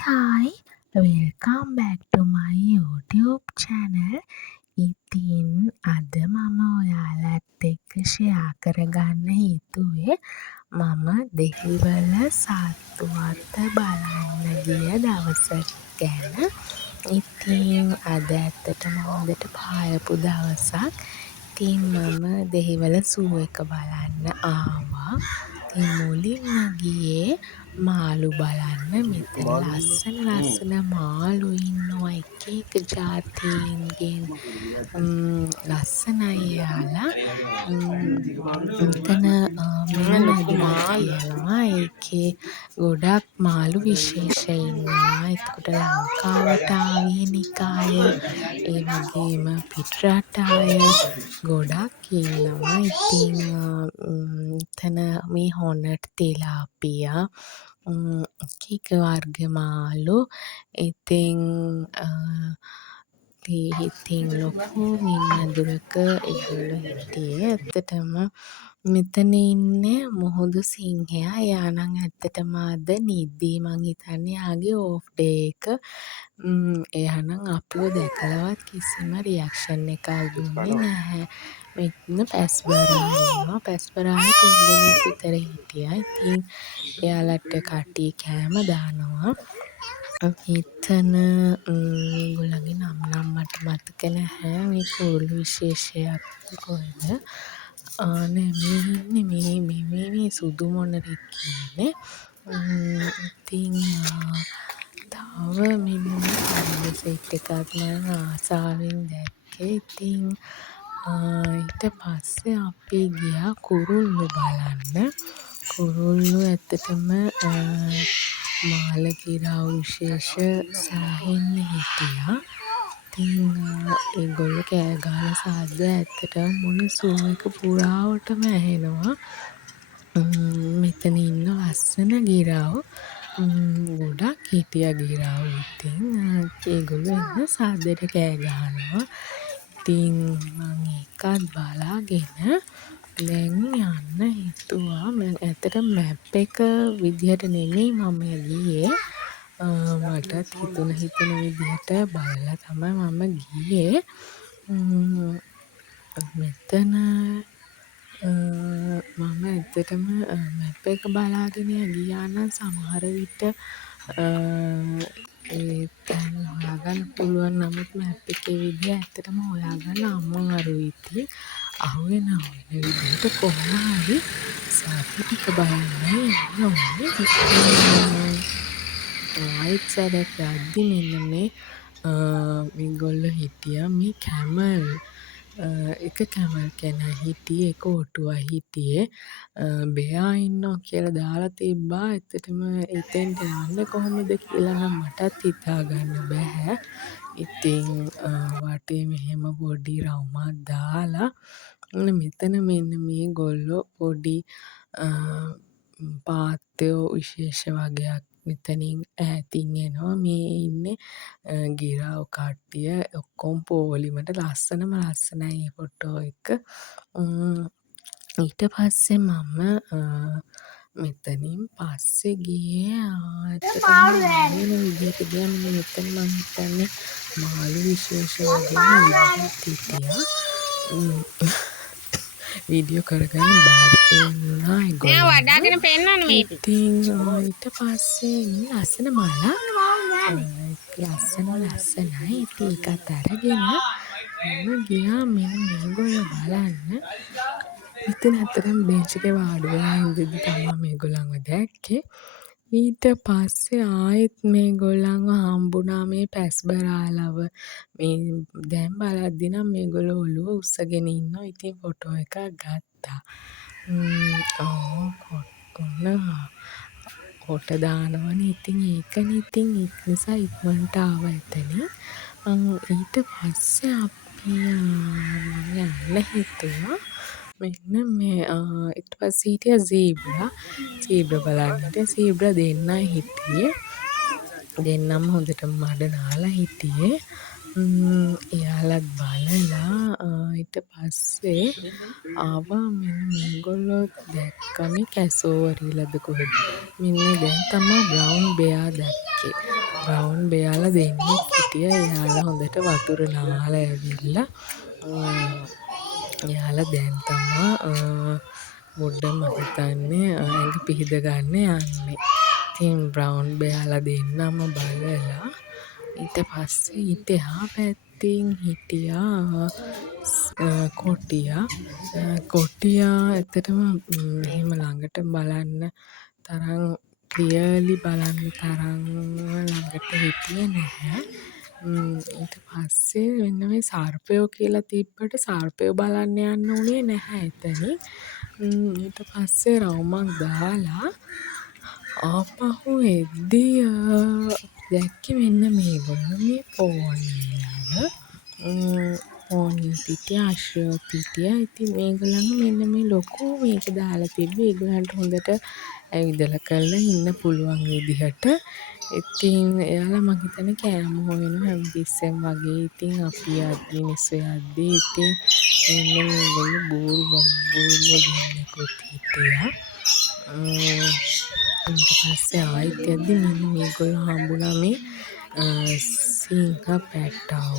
Hi, welcome back to my YouTube channel. ඉතින් අද මම ඔයාලත් එක්ක ෂෙයා කරගන්න හිතුවේ මම දෙහිවල සත්තුවත්ත බලන්න ගිය දවස ගැන. ඉතින් අද ඇත්තටම හොඳට පායපු දවසක්. ඉතින් මම දෙහිවල සූ එක බලන්න ආවා. ඉතින් මුලින්ම ගියේ මාළු බලන්න. මෙතන ලස්සන මාළු ඉන්නවා එක එක ජාතීන්ගෙන්. ලස්සනයි එයාලා. මෙතන මෙන්න මාළු තියෙනවා. ඒකේ ගොඩක් මාළු විශේෂ ඉන්නවා. එතකොට ලංකාවට ආවෙනික අය, ඒ වගේම පිටරට අය ගොඩක් ඉන්නවා. ඉතින් එතන මේ හොනට් තිලාපියා එක එක වර්ග මාළු. ඉතින් ලොකු මින් මැදුරක ඒගොල්ලෝ හිටියේ. ඇත්තටම මෙතන ඉන්නේ මුහුදු සිංහයා. එයා නම් ඇත්තටම අද නිද්දී. මං හිතන්නේ එයාගේ ඕෆ් ඩේ එක. එයා නම් අපිව දැකලවත් කිසිම රියැක්ෂන් එකක් දුන්නේ නැහැ. මෙතන පැස්බරා ඉන්නවා. පැස්බරාලා 3 දෙනෙක් විතර හිටියා. ඉතින් එයාලට කට්ටිය කෑම දානවා. මෙතන මේගොල්ලන්ගේ නම් මට මතක නැහැ. මේ කුරුළු විශේෂයක් කොහෙද? නෑ මේ ඉන්නේ මේ සුදු මොණරෙක් ඉන්නේ. ඉතින් තව මෙන්න මේ කරිඳ සෙට් එකක් මම ආසාවෙන් දැක්කේ. ඉතින් ඊට පස්සේ අපි ගියා කුරුල්ලෝ බලන්න. කුරුල්ලෝ ඇත්තටම මාළගිරාව විශේෂ සෑහෙන්න හිටියා. ඉතින් ඒගොල්ලෝ කෑ ගහන සද්ද ඇත්තටම මුළු සූ එක පුරාවටම ඇහෙනවා. මෙතන ඉන්න ලස්සන ගිරාව ගොඩක් හිටියා ගිරාව. ඉතින් ඒගොල්ලෝ එන්න සද්දෙට කෑ ගහනවා. ඉතින් මම ඒකත් බලාගෙන දැන් යන්න හිතුවා. මම ඇත්තට මැප් එක විදිහට නෙමෙයි මම ගියේ. මටත් හිතුණ විදිහට බලලා තමයි මම ගියේ. මෙතන මම ඇත්තටම මැප් එක බලාගෙන ගියා නම් සමහර විට ඒ තැන් හොයාගන්න පුළුවන්. නමුත් මැප් එකේ විදිහ ඇත්තටම හොයාගන්න අමාරුයි. ඉතින් අහුවෙන විදිහට කොහොම හරි සාපි ටික බලන්න යන්න ඕනේ. ආයෙත් සැරයක් යද්දි මෙන්න මේගොල්ලෝ හිටියා මේ කැමල්. එක කැමල් කෙනා හිටියේ, එක ඔටුවා හිටියේ. බෙයා ඉන්නවා කියලා දාලා තිබ්බා. ඇත්තටම එතෙන්ට යන්න කොහොමද කියලා නම් මටත් හිතාගන්න බැහැ. ඉතින් වටේ මෙහෙම පොඩි රවුමක් දාලා මෙතන මෙන්න මේගොල්ලෝ පොඩි පාත්තයෝ විශේෂ වගයක් මෙතනින් ඈතින් එනවා. මේ ඉන්නේ ගිරාව කට්ටිය. ඔක්කොම පෝලිමට ලස්සනම ලස්සනයි මේ ෆොටෝ එක. ඊට පස්සේ මම මෙතනින් පස්සේ ගියේ වෙන විදිහට ගියා. මෙතන මම හිතන්නේ මාළු විශේෂ වගේ හිටියා. වීඩියෝ කරගන්න බැරි වුණා ඒගොල්ලෝ. වඩාගෙන පෙන්නන්න මේ. ඉතින් ඊට පස්සේ ලස්සන මලක් ලස්සනයි. ඉතින් ඒකත් අරගෙන මම ගියා මෙන්න මේගොල්ලෝ බලන්න. ඉතින් ඇත්තටම බෙන්ච් එකේ වාඩි වෙලා ඉඳිද්දි තමයි මේගොල්ලන්ව දැක්කේ. ඊට පස්සේ ආයෙත් මේගොල්ලන්ව හම්බුණා මේ පැස්බරාලව. මේ දැන් බලද්දි නම් මේගොල්ලෝ ඔළුව උස්සගෙන ඉන්නවා. ඉතින් ෆොටෝ එකක් ගත්තා. ඔන්න හොට දානවනේ. ඉතින් ඒකනේ. ඉතින් ඒක නිසා ඉක්මනට ආවා එතනින්. ඊට පස්සේ අපි යන්න හිතුවා. මෙන්න මේ ඊට පස්සේ හිටියා සීබ්‍රා බලන්නට. සීබ්‍රා දෙන්නයි හිටියේ. දෙන්නම හොඳටම මඩ නාලා හිටියේ. එයාලත් බලලා ඊට පස්සේ ආවා මෙන්න මේගොල්ලෝ දැක්කනේ කැසෝවරිලද කොහෙද. මෙන්න දැන් තමයි බ්‍රවුන් බෙයා දැක්කේ. ඒකේ. බ්‍රවුන් බෙයාලා දෙන්නෙක් හිටියා. එයාලා හොඳට වතුර නාලා ඇවිල්ලා එයාලා දැන් තමා මුඩ මම හිතන්නේ ඇඟ පිහිද ගන්න යන්නේ. ඉතින් බ්‍රවුන් බෙයාලා දෙන්නම බලලා ඊට පස්සේ ඊට එහා පැත්තෙන් හිටියා කොටියා. කොටියා ඇත්තටම එහෙම ළඟට බලන්න තරම් ක්ලියර්ලි බලන්න තරම් ළඟට හිටියේ නැහැ. ඊට පස්සේ මෙන්න මේ සර්පයෝ කියලා තිබ්බට සර්පයෝ බලන්න යන්න උනේ නැහැ එතනින්. ඊට පස්සේ රවුමක් දාලා ආපහු එද්දී දැක්කේ මෙන්න මේගොල්ලෝ මේ පෝනියව. පෝනිය පිටිය අශ්වයෝ පිටිය. ඉතින් මේගොල්ලන්ව මෙන්න මේ ලොකු මේක දාලා තිබ්බේ ඒගොල්ලන්ට හොඳට ඇවිදලා කරලා ඉන්න පුළුවන් විදිහට. ඉතින් එයාලා මං හිතන්නේ කෑම හොයනවා හැමතිස්සෙම වගේ. ඉතින් අපි මිනිස්සු යද්දී ඉතින් මෙන්න මේගොල්ලෝ බූරුවෝ දෙන්නෙකුත් හිටියා. ඊට පස්සේ ආයෙත් යද්දී මෙන්න මේගොල්ලෝ හම්බුනා මේ සිංහ පැටව්.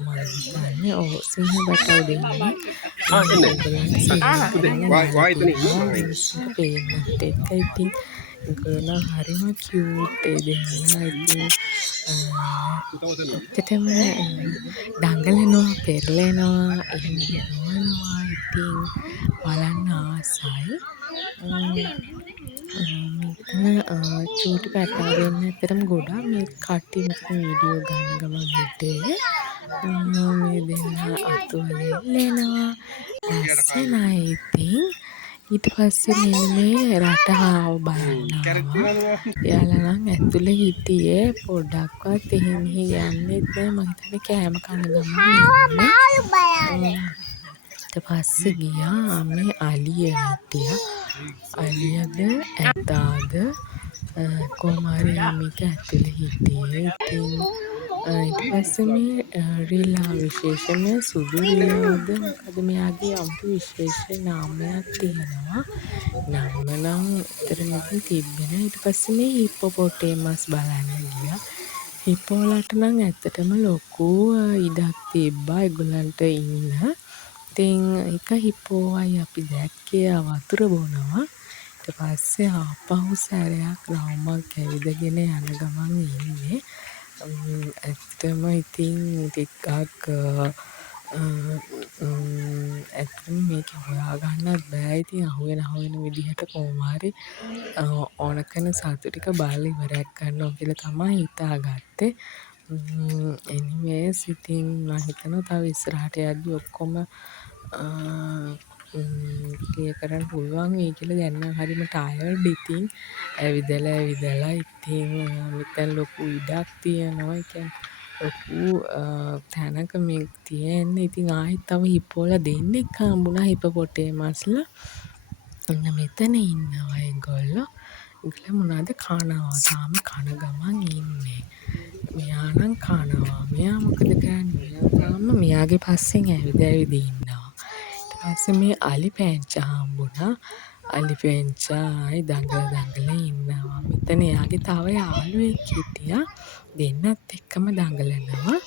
මම හිතන්නේ ඔව් සිංහ පැටව් දෙන්නේ. පේන්නත් එක්ක ඉතින් ඒගොල්ලෝ හරිම කියූට් ඒ දෙන්නා. ඉතින් ඇත්තටම දඟලනවා පෙරලෙනවා එහෙම යනවා. ඉතින් බලන්න ආසයි. මෙතන චූටි පැටව දෙන්න ඇත්තටම ගොඩක් මේ කට්ටිය මෙතන වීඩියෝ ගන්න ගමන් හිටියේ. මේ දෙන්න අතුවල එල්ලෙනවා. ලස්සනයි ඉතින්. ඊට පස්සේ මෙන්න මේ රටහාව බලන්න ආවා. එයාලා නම් ඇතුලේ හිටියේ පොඩ්ඩක්වත් එහෙ මෙහෙ යන්නෙත් නෑ. මං හිතන්නේ කෑම කන ගමන් ඉන්නේ. ඊට පස්සේ ගියා මේ අලිය හිටියා. අලියද ඇතාද කොහොම හරි මේක ඇතුලේ හිටියේ. ඉතින් ඊට පස්සේ මේ රිලා විශේෂම සුදු රිලාද මොකද මෙයාගේ අමුතු විශේෂ නාමයක් තියෙනවා. නම නම් ඇත්තටම තිබ්බේ නෑ. ඊට පස්සේ මේ හිප්පොපොටේමස් බලන්න ගියා. හිප්පෝලට නම් ඇත්තටම ලොකු ඉඩක් තිබ්බා ඒගොල්ලන්ට ඉන්න. ඉතින් එක හිප්පෝවයි අපි දැක්කේ වතුර බොනවා. ඊට පස්සේ ආපහු සැරයක් රවුමක් ඇවිදගෙන යන ගමන් ඉන්නේ. ඇත්තම ඉතින් ටිකක් ඇත්තම මේක හොයාගන්නත් බෑ. ඉතින් අහුවෙන විදිහට කොහොම හරි ඕන කරන සතු ටික බලලා ඉවරයක් කරනවා කියලා තමයි හිතාගත්තේ. එනිවේස් ඉතින් මම හිතනවා තව ඉස්සරහට යද්දි ඔක්කොම ක්ලියර් කරන්න පුළුවන් වෙයි කියලා. දැන් නම් හරිම ටයර්ඩ් ඉතින් ඇවිදලා ඉතින් මෙතන ලොකු ඉඩක් තියෙනවා. ඒ කියන්නේ ලොකු තැනක මේ තියෙන්නේ. ඉතින් ආයෙත් තව හිප්පෝලා දෙන්නෙක් හම්බුණා හිපොපොටේමස්ලා. ඔන්න මෙතන ඉන්නවා ඒගොල්ලෝ. ඒගොල්ලෝ මොනවද කනවා. තාම කන ගමන් ඉන්නේ. මෙයා නම් කනවා. මෙයා මොකද කරන්නේ? මෙයා තාම මෙයාගේ පස්සෙන් ඇවිද ඉන්නවා. ඊට පස්සේ මේ අලි පැංචා හම්බුණා. අලි පැංචා ආයි දඟල ඉන්නවා. මෙතන එයාගේ තව යාළුවෙක් හිටියා. දෙන්නත් එක්කම දඟලනවා.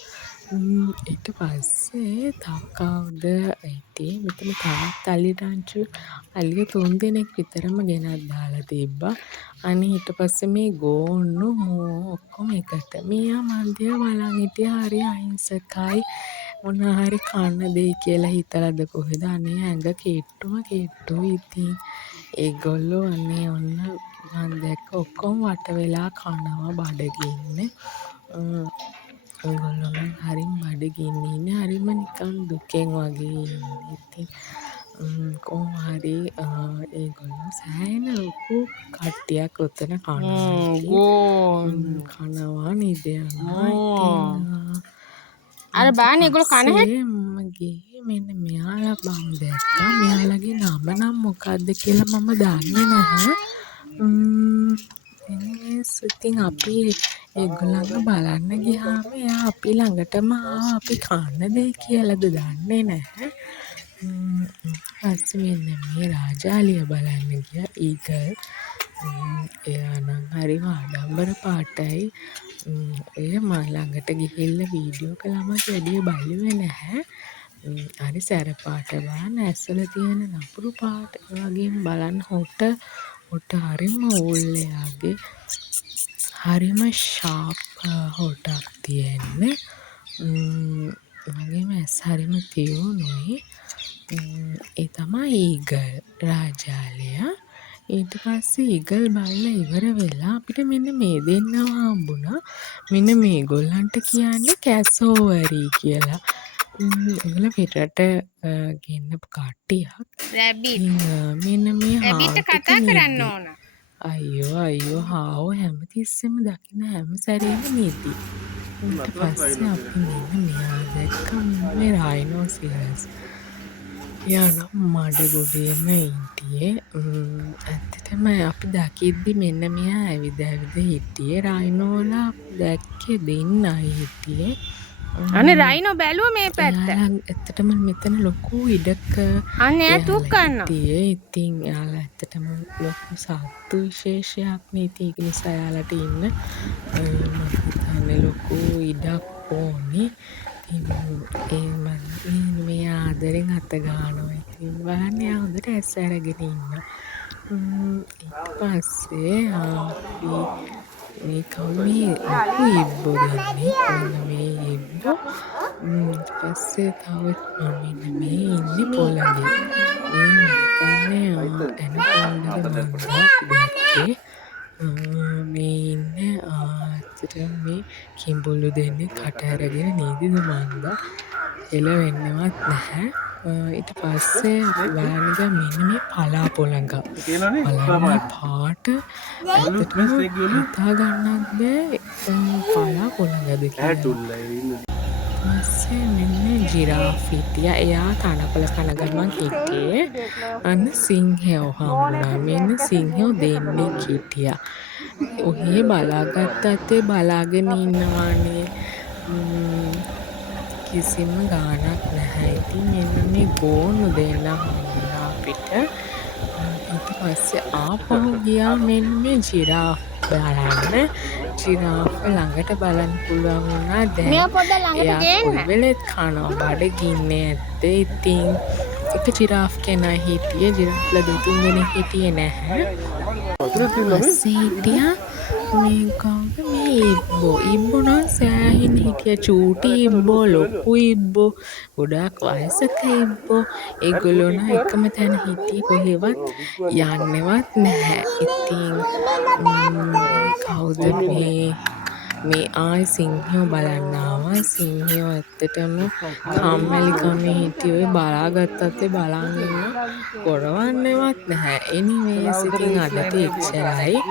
ඊට පස්සේ තව කවුද හිටියේ? මෙතන තවත් අලි රංචු අලිය 3 දෙනෙක් විතරම ගෙනත් දාලා තිබ්බා. අනේ ඊට පස්සේ මේ ගෝන්නු ඔක්කොම එකට. මෙයා මන්දිය බලන් හිටියා හරි අහිංසකයි. මොන හරි කන්න දෙයි කියලා හිතලාද කොහෙද? අනේ ඇඟ කෙට්ටු ඉතින් ඒගොල්ලෝ අනේ ඔන්න මම දැක්ක ඔක්කොම වට වෙලා කනවා බඩගින්නේ. ඒගොල්ලෝ නම් හරිම බඩගින්නේ ඉන්නේ. හරිම නිකන් දුකෙන් වගේ ඉන්නේ. ඉතින් කොහොම හරි ඒගොල්ලෝ සෑහෙන ලොකු කට්ටියක් ඔතන කනවා නේද යනවා. අර බාන්නේ ඒගොල්ලෝ කන හැටි මම ගියේ මෙන්න මෙයාලා මම දැක්කා. මෙයාලගේ නම නම් මොකක්ද කියලා මම දන්නේ නැහැ. ඉතින් අපි ඒගොල්ලන්ව බලන්න ගියාම එයා අපි ළඟටම ආවා. අපි කන්න දෙයි කියලාද දන්නේ නැහැ. පස්සේ මෙන්න මේ රාජාලිය බලන්න ගියා ඊගල්. එයා නම් හරිම ආඩම්බර පාටයි. එය මම ළඟට ගිහිල්ලා වීඩියෝ කළාම වැඩිය බලුවේ නැහැ. හරි සැර පාට බාන ඇස්වල තියෙන නපුරු පාට. ඒ වගේම බලන්න හොට හරිම උල් එයාගේ. හරිම ෂාප් හොටක් තියෙන්නේ. වගේම ඇස් හරිම තියුණුයි. ඒ තමයි ඊගල් රාජාලයා. ඊට පස්සේ ඊගල් බලලා ඉවර වෙලා අපිට මෙන්න මේ දෙන්නව හම්බුණා. මෙන්න මේගොල්ලන්ට කියන්නේ කැසෝවරි කියලා. ඒගොල්ලෝ පිටරට ගෙන්නපු කට්ටියක්. මෙන්න මේ රැබිට කතා කරන්න ඕන. අයියෝ හාවෝ හැමතිස්සෙම දකින්න හැම සැරේම නීති. ඊට පස්සේ අපි මෙන්න මෙයා දැක්කම මේ රයිනෝසිරස්. එයා නම් මඩ ගොඩේම හිටියේ. ඇත්තටම අපි දකිද්දි මෙන්න මෙයා ඇවිද හිටියේ. රයිනෝලා දැක්කේ දෙන්නයි හිටියේ. අනේ රයිනෝ බැලුවා මේ පැත්ත. ඇත්තටම මෙතන ලොකු ඉඩක අනේ ඇතුක් ගන්නවා. ඉතින් එයාලා ඇත්තටම ලොකු සත්තු විශේෂයක් නේ. ඒක නිසා එයාලට ඉන්න මම හිතන්නේ ලොකු ඉඩක් ඕනේ. ඉතින් මේ ආදරෙන් අත ගන්නවා. ඉතින් බලන්න එයා හොඳට ඇස් අරගෙන ඉන්නවා. ඊට පස්සේ අපි මේ කවුද මේ ලොකු ඉබ්බෝ දෙන්නේ. මේ ඉබ්බෝ ඊට පස්සේ තව මෙන්න මේ ඉන්නේ පොළගේ. මේ හිතන්නේ ඇනකොන්ඩාද මන්දා මේ ඉන්නේ ඇත්තටම මේ කිඹුල්ලු දෙන්නේ කට අරගෙන නේදිද මන්දා එළවෙන්නවත් නැහැ. ඊට පස්සේ බලන්න ගියා මෙන්න මේ පලා පොළඟ. බලන්න පාට ඇත්තටම හිතා ගන්නත් බෑ පලා පොළඟද කියලා. පස්සේ මෙන්න ජිරාෆ් හිටියා. එයා තනකොළ කන ගමන් හිටියේ. අන්න සිංහයෝ හම්බුණා. මෙන්න සිංහයෝ දෙන්නෙක් හිටියා. ඔහේ බලාගත්තත් බලාගෙන ඉන්නවානේ. කිසිම ගාණක් නැහැ. ඉතින් මෙන්න මේ ගෝනු දෙන්න හම්බුණා අපිට. ඊට පස්සේ ආපහු ගියා මෙන්න මේ ජිරාෆ් බලන්න. ජිරාෆ් ළඟට බලන්න පුළුවන් වුණා. දැන් මෙයා පොඩ්ඩක් ළඟට ගේන්න. වෙලෙත් කනවා බඩගින්නේ ඇත්තේ. ඉතින් එක ජිරාෆ් කෙනා හිටියේ. ජිරාෆ්ලා දෙතුන් දෙනෙක් හිටියේ නැහැ. පස්සේ හිටියා මේ කවුද මේ ඉබ්බෝ. ඉබ්බෝ නම් සෑහෙන හිටියා. චූටි ඉබ්බෝ, ලොකු ඉබ්බෝ, ගොඩාක් වයසක ඉබ්බෝ. ඒගොල්ලෝ නම් එකම තැන හිටියේ. කොහෙවත් යන්නේවත් නැහැ. ඉතින් කවුද මේ ආයි සිංහයෝ බලන්න ආවා. සිංහයෝ ඇත්තටම කම්මැලිකමේ හිටියේ. ඔය බලාගත්තත් බලන් ඉන්න කරවන්නේවත් නැහැ. එනිවේස් ඉතින් අදට එච්චරයි.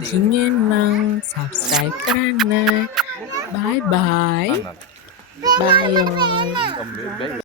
ගිහින් එන්නම්. සබ්ස්ක්‍රයිබ් කරන්න. බයි බයි. බයි all.